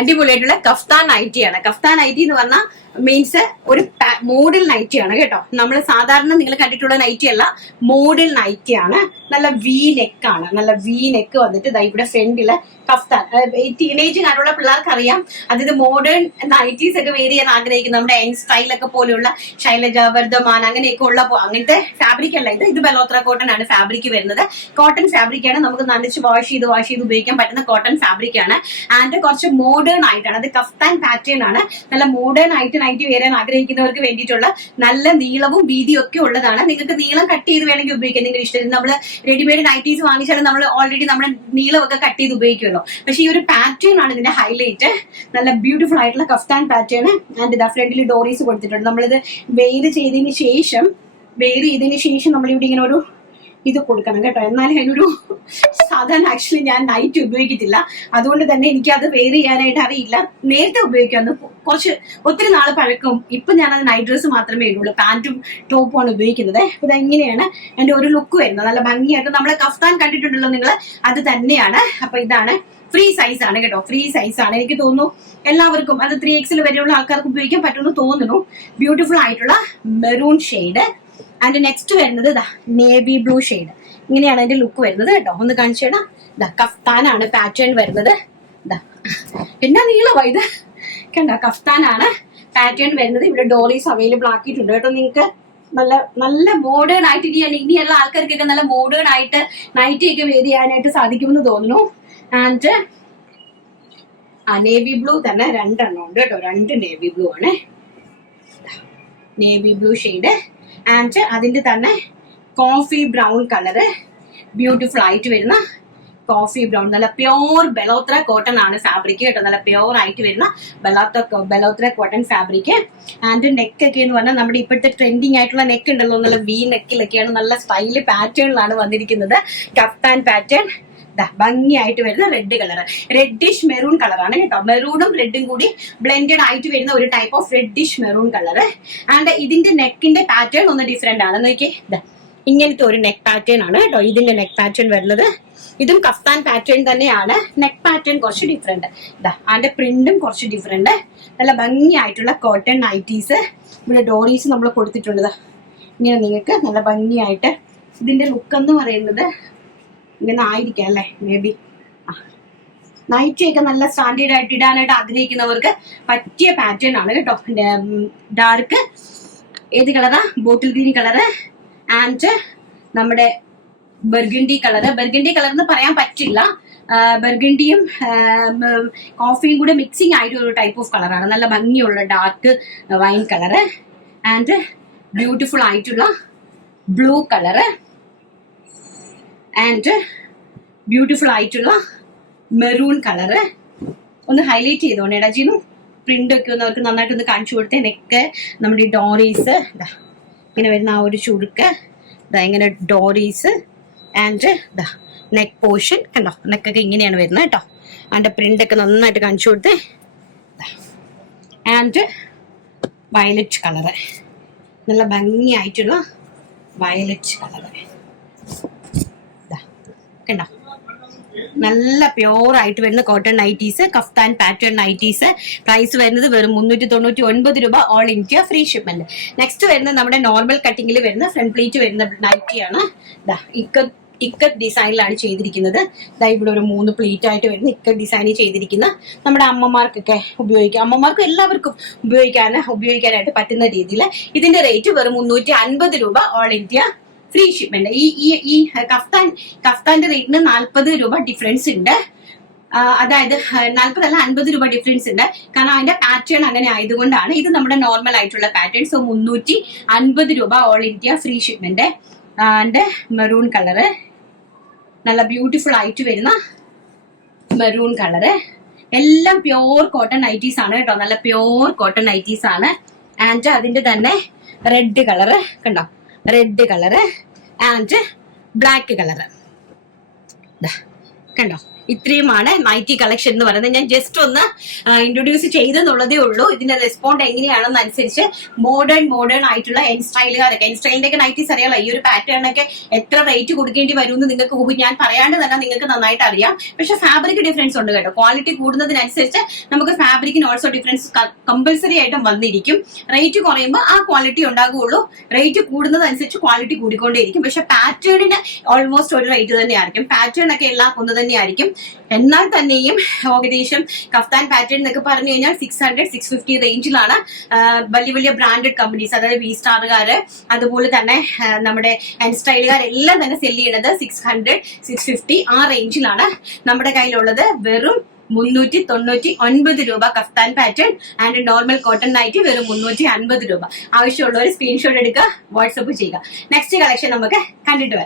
അടിപൊളിയായിട്ടുള്ള kaftan നൈറ്റിയാണ്. Kaftan nightie എന്ന് പറഞ്ഞാൽ മീൻസ് ഒരു മോഡൽ നൈറ്റിയാണ് കേട്ടോ. നമ്മൾ സാധാരണ നിങ്ങൾ കണ്ടിട്ടുള്ള നൈറ്റി അല്ല, മോഡൽ നൈറ്റിയാണ്. നല്ല വി നെക്കാണ്, നല്ല വി നെക്ക് വന്നിട്ട് ഇവിടെ ഫ്രണ്ടില് കഫ്താൻ. ടീനേജ് കാരണമുള്ള പിള്ളേർക്ക് അറിയാം, അതായത് മോഡേൺ നൈറ്റീസ് ഒക്കെ വേരി ചെയ്യാൻ ആഗ്രഹിക്കുന്ന നമ്മുടെ എൻ സ്റ്റൈലൊക്കെ പോലെയുള്ള ശൈലജ, വർദ്ധമാൻ അങ്ങനെയൊക്കെ ഉള്ള അങ്ങനത്തെ ഫാബ്രിക് അല്ല ഇത് ബലോത്ര കോട്ടൺ ആണ് ഫാബ്രിക് വരുന്നത്. കോട്ടൺ ഫാബ്രിക് ആണ്, നമുക്ക് നനച്ച് വാഷ് ചെയ്ത് ഉപയോഗിക്കാൻ പറ്റുന്ന കോട്ടൺ ഫാബ്രിക് ആണ്. ആൻഡ് കുറച്ച് മോഡേൺ ആയിട്ടാണ്, അത് കഫ്താൻ പാറ്റേൺ ആണ്. നല്ല മോഡേൺ ആയിട്ട് നൈറ്റി വരാൻ ആഗ്രഹിക്കുന്നവർക്ക് വേണ്ടിയിട്ടുള്ള നല്ല നീളവും വീതിയും ഒക്കെ ഉള്ളതാണ്. നിങ്ങൾക്ക് നീളം കട്ട് ചെയ്ത് വേണമെങ്കിൽ ഉപയോഗിക്കാം, നിങ്ങൾ ഇഷ്ടം. നമ്മൾ റെഡിമെയ്ഡ് നൈറ്റീസ് വാങ്ങിച്ചാലും നമ്മൾ ഓൾറെഡി നമ്മുടെ നീളമൊക്കെ കട്ട് ചെയ്ത് ഉപയോഗിക്കുമല്ലോ. പക്ഷെ ഈ ഒരു പാറ്റേൺ ആണ് ഇതിന്റെ ഹൈലൈറ്റ്. നല്ല ബ്യൂട്ടിഫുൾ ആയിട്ടുള്ള കഫ്താൻ പാറ്റേൺ. ആൻഡ് ഇതാ ഫ്രണ്ടിൽ ഡോറീസ് കൊടുത്തിട്ടുണ്ട്. നമ്മളിത് വെയർ ചെയ്തതിന് ശേഷം നമ്മളിവിടെ ഇങ്ങനെ ഒരു ഇത് കൊടുക്കണം കേട്ടോ. എന്നാലും അതിനൊരു സാധാരണ ആക്ച്വലി ഞാൻ നൈറ്റ് ഉപയോഗിക്കത്തില്ല, അതുകൊണ്ട് തന്നെ എനിക്കത് വെയർ ചെയ്യാനായിട്ട് അറിയില്ല. നേരത്തെ ഉപയോഗിക്കാന്ന് ഒത്തിരി നാൾ പഴക്കും. ഇപ്പൊ ഞാനത് നൈറ്റ് ഡ്രസ്സ് മാത്രമേ ഇടുള്ളൂ, പാന്റും ടോപ്പും ആണ് ഉപയോഗിക്കുന്നത്. ഇത് എങ്ങനെയാണ് എന്റെ ഒരു ലുക്ക് വരുന്നത്, നല്ല ഭംഗിയായിട്ട്. നമ്മളെ കഫ്താൻ കണ്ടിട്ടുണ്ടല്ലോ നിങ്ങൾ, അത് തന്നെയാണ്. അപ്പൊ ഇതാണ് ഫ്രീ സൈസ് ആണ് കേട്ടോ, ഫ്രീ സൈസ് ആണ്. എനിക്ക് തോന്നുന്നു എല്ലാവർക്കും അത് 3XL വരെയുള്ള ആൾക്കാർക്ക് ഉപയോഗിക്കാൻ പറ്റുമെന്ന് തോന്നുന്നു. ബ്യൂട്ടിഫുൾ ആയിട്ടുള്ള മെറൂൺ ഷെയ്ഡ്. ആൻഡ് നെക്സ്റ്റ് വരുന്നത് ഇതാ നേവി ബ്ലൂ ഷെയ്ഡ്. ഇങ്ങനെയാണ് അതിന്റെ ലുക്ക് വരുന്നത് കേട്ടോ. ഒന്ന് കാണിച്ചേടാ. ഇതാ കഫ്താനാണ് പാറ്റേൺ വരുന്നത്. ഇതാ പിന്നെ നീളവാ ഇത് കണ്ട. കഫ്താനാണ് പാറ്റേൺ വരുന്നത്. ഇവിടെ ഡോറീസ് അവൈലബിൾ ആക്കിയിട്ടുണ്ട് കേട്ടോ. നിങ്ങൾക്ക് നല്ല മോഡേൺ ആയിട്ട് ഇനിയുള്ള ആൾക്കാർക്കൊക്കെ നല്ല മോഡേൺ ആയിട്ട് നൈറ്റി ഒക്കെ വെയർ ചെയ്യാനായിട്ട് സാധിക്കുമെന്ന് തോന്നുന്നു. ആൻഡ് നേവി ബ്ലൂ തന്നെ 2 എണ്ണം ഉണ്ട് കേട്ടോ. 2 നേവി ബ്ലൂ ആണ്. Navy blue shade. ആൻഡ് അതിന്റെ തന്നെ കോഫി ബ്രൗൺ കളറ്, ബ്യൂട്ടിഫുൾ ആയിട്ട് വരുന്ന കോഫി ബ്രൗൺ. നല്ല പ്യോർ ബലോത്ര കോട്ടൺ ആണ് ഫാബ്രിക് കേട്ടോ. നല്ല പ്യോർ ആയിട്ട് വരുന്ന Balotra cotton fabric. And neck ഒക്കെ എന്ന് പറഞ്ഞാൽ നമ്മുടെ ഇപ്പോഴത്തെ ട്രെൻഡിങ് ആയിട്ടുള്ള നെക്ക് ഉണ്ടല്ലോ, നല്ല വി നെക്കിലൊക്കെയാണ്, നല്ല സ്റ്റൈല് പാറ്റേണിലാണ് വന്നിരിക്കുന്നത്. Kaftan pattern. ഭംഗിയായിട്ട് വരുന്ന റെഡ് കളർ, റെഡിഷ് മെറൂൺ കളറാണ് കേട്ടോ. മെറൂണും റെഡും കൂടി ബ്ലെൻഡഡ് ആയിട്ട് വരുന്ന ഒരു type of reddish maroon colour. And ഇതിന്റെ നെക്കിന്റെ പാറ്റേൺ ഒന്ന് ഡിഫറെന്റ് ആണ്. നോക്കിയേ, ഇങ്ങനത്തെ ഒരു നെക്ക് പാറ്റേൺ ആണ് കേട്ടോ ഇതിന്റെ നെക്ക് പാറ്റേൺ വരുന്നത്. ഇതും കഫ്താൻ പാറ്റേൺ തന്നെയാണ്. നെക്ക് പാറ്റേൺ കുറച്ച് ഡിഫറെന്റ്. അതിന്റെ പ്രിന്റും കുറച്ച് ഡിഫറെന്റ്. നല്ല ഭംഗിയായിട്ടുള്ള കോട്ടൺ നൈറ്റീസ്. ഇവിടെ ഡോറീസ് നമ്മൾ കൊടുത്തിട്ടുണ്ട്. ഇങ്ങനെ നിങ്ങൾക്ക് നല്ല ഭംഗിയായിട്ട് ഇതിന്റെ ലുക്ക് എന്ന് പറയുന്നത് ഇങ്ങനെ ആയിരിക്കാം അല്ലേ, മേ ബി. നൈറ്റി ഒക്കെ നല്ല സ്റ്റാൻഡേർഡ് ആയിട്ട് ഇടാനായിട്ട് ആഗ്രഹിക്കുന്നവർക്ക് പറ്റിയ പാറ്റേൺ ആണ് കേട്ടോ. ഡാർക്ക് ഏത് കളറാ? Bottle green colour. ആൻഡ് നമ്മുടെ ബർഗണ്ടി കളറ്. ബർഗണ്ടി കളർ എന്ന് പറയാൻ പറ്റില്ല, ബർഗണ്ടിയും കോഫിയും കൂടെ മിക്സിംഗ് ആയിട്ട് ഒരു ടൈപ്പ് ഓഫ് കളറാണ്. നല്ല ഭംഗിയുള്ള dark wine colour. And beautiful ആയിട്ടുള്ള ബ്ലൂ കളറ്. ആൻഡ് ബ്യൂട്ടിഫുൾ ആയിട്ടുള്ള മെറൂൺ കളറ്. ഒന്ന് ഹൈലൈറ്റ് ചെയ്തോണേ ഡാജിനു. പ്രിന്റ് ഒക്കെ ഒന്ന് അവർക്ക് നന്നായിട്ടൊന്ന് കാണിച്ചു കൊടുത്തേ. നെക്ക് നമ്മുടെ ഡോറീസ് ഇങ്ങനെ വരുന്ന ആ ഒരു ചുരുക്ക്, ഇങ്ങനെ ഡോറീസ്. ആൻഡ് നെക്ക് പോർഷൻ കണ്ടോ, നെക്കൊക്കെ ഇങ്ങനെയാണ് വരുന്നത് കേട്ടോ. അതിന്റെ പ്രിന്റ് ഒക്കെ നന്നായിട്ട് കാണിച്ചു കൊടുത്തേ. ആൻഡ് വയലറ്റ് കളറ്, നല്ല ഭംഗിയായിട്ടുള്ള വയലറ്റ് കളറ് കണ്ടോ. നല്ല പ്യോർ ആയിട്ട് വരുന്ന cotton nighties, kaftan pattern nighties. Price വരുന്നത് വെറും 399 രൂപ, all India free shipment. Next വരുന്നത് നമ്മുടെ നോർമൽ കട്ടിങ്ങിൽ വരുന്ന ഫ്രണ്ട് പ്ലീറ്റ് വരുന്ന നൈറ്റിയാണ്. ഇക്കത്ത് ഡിസൈനിലാണ് ചെയ്തിരിക്കുന്നത്. ഇവിടെ ഒരു 3 പ്ലീറ്റ് ആയിട്ട് വരുന്ന ഇക്കത്ത് ഡിസൈനിൽ ചെയ്തിരിക്കുന്ന നമ്മുടെ അമ്മമാർക്കൊക്കെ ഉപയോഗിക്കാം, അമ്മമാർക്കും എല്ലാവർക്കും ഉപയോഗിക്കാനായിട്ട് പറ്റുന്ന രീതിയിൽ. ഇതിന്റെ റേറ്റ് വെറും 350 രൂപ, ഓൾ ഇന്ത്യ ഫ്രീ ഷിപ്മെന്റ്. ഈ കഫ്താന്റെ റേറ്റിന് 40 രൂപ ഡിഫറൻസ് ഉണ്ട്. അതായത് 40 അല്ല 50 രൂപ ഡിഫറൻസ് ഉണ്ട്. കാരണം അതിന്റെ പാറ്റേൺ അങ്ങനെ ആയതുകൊണ്ടാണ്. ഇത് നമ്മുടെ നോർമൽ ആയിട്ടുള്ള പാറ്റേൺ. സോ 350 രൂപ, all India free shipment. And maroon colour, നല്ല ബ്യൂട്ടിഫുൾ ആയിട്ട് വരുന്ന മെറൂൺ കളറ്. എല്ലാം പ്യോർ കോട്ടൺ നൈറ്റീസ് ആണ് കേട്ടോ. നല്ല പ്യോർ കോട്ടൺ നൈറ്റീസ് ആണ്. ആൻഡ് അതിന്റെ തന്നെ റെഡ് കളറ് കണ്ടോ, red colour. And black colour കണ്ടോ. ഇത്രയുമാണ് നൈറ്റി കളക്ഷൻ എന്ന് പറയുന്നത്. ഞാൻ ജസ്റ്റ് ഒന്ന് ഇൻട്രൊഡ്യൂസ് ചെയ്തെന്നുള്ളതേ ഉള്ളൂ. ഇതിന്റെ റെസ്പോണ്ട് എങ്ങനെയാണെന്ന് അനുസരിച്ച് മോഡേൺ ആയിട്ടുള്ള എൻ സ്റ്റൈലുകാരൊക്കെ, എൻ സ്റ്റൈലിന്റെ ഒക്കെ നൈറ്റീസ് അറിയാലോ, ഈ ഒരു പാറ്റേണൊക്കെ എത്ര റേറ്റ് കൊടുക്കേണ്ടി വരും എന്ന് നിങ്ങൾക്ക് ഞാൻ പറയാണ്ട് തന്നെ നിങ്ങൾക്ക് നന്നായിട്ട് അറിയാം. പക്ഷെ ഫാബ്രിക് ഡിഫറൻസ് ഉണ്ട് കേട്ടോ. ക്വാളിറ്റി കൂടുന്നതിനനുസരിച്ച് നമുക്ക് ഫാബ്രിക്കിന് ഓൾസോ ഡിഫറൻസ് കമ്പൽസറി ആയിട്ടും വന്നിരിക്കും. റേറ്റ് കുറയുമ്പോൾ ആ ക്വാളിറ്റി ഉണ്ടാകുള്ളൂ, റേറ്റ് കൂടുന്നതനുസരിച്ച് ക്വാളിറ്റി കൂടിക്കൊണ്ടേയിരിക്കും. പക്ഷെ പാറ്റേണിന് ഓൾമോസ്റ്റ് ഒരു റേറ്റ് തന്നെയായിരിക്കും. പാറ്റേൺ ഒക്കെ എല്ലാം ഒന്ന് തന്നെയായിരിക്കും. എന്നാൽ തന്നെയും ഏകദേശം കഫ്താൻ പാറ്റേൺ എന്നൊക്കെ പറഞ്ഞു കഴിഞ്ഞാൽ 600-650 റേഞ്ചിലാണ് വലിയ വലിയ ബ്രാൻഡഡ് കമ്പനീസ്, അതായത് വി സ്റ്റാറുകാര് അതുപോലെ തന്നെ നമ്മുടെ എൻ സ്റ്റൈലുകാരെല്ലാം തന്നെ സെല് ചെയ്യുന്നത് 600-650 ആ റേഞ്ചിലാണ്. നമ്മുടെ കയ്യിലുള്ളത് വെറും 399 രൂപ kaftan pattern and normal cotton nightie വെറും 350 രൂപ. ആവശ്യമുള്ളവർ സ്ക്രീൻഷോട്ട് എടുക്കുക, വാട്സപ്പ് ചെയ്യുക. നെക്സ്റ്റ് കളക്ഷൻ നമുക്ക് കണ്ടിട്ട് വരാം.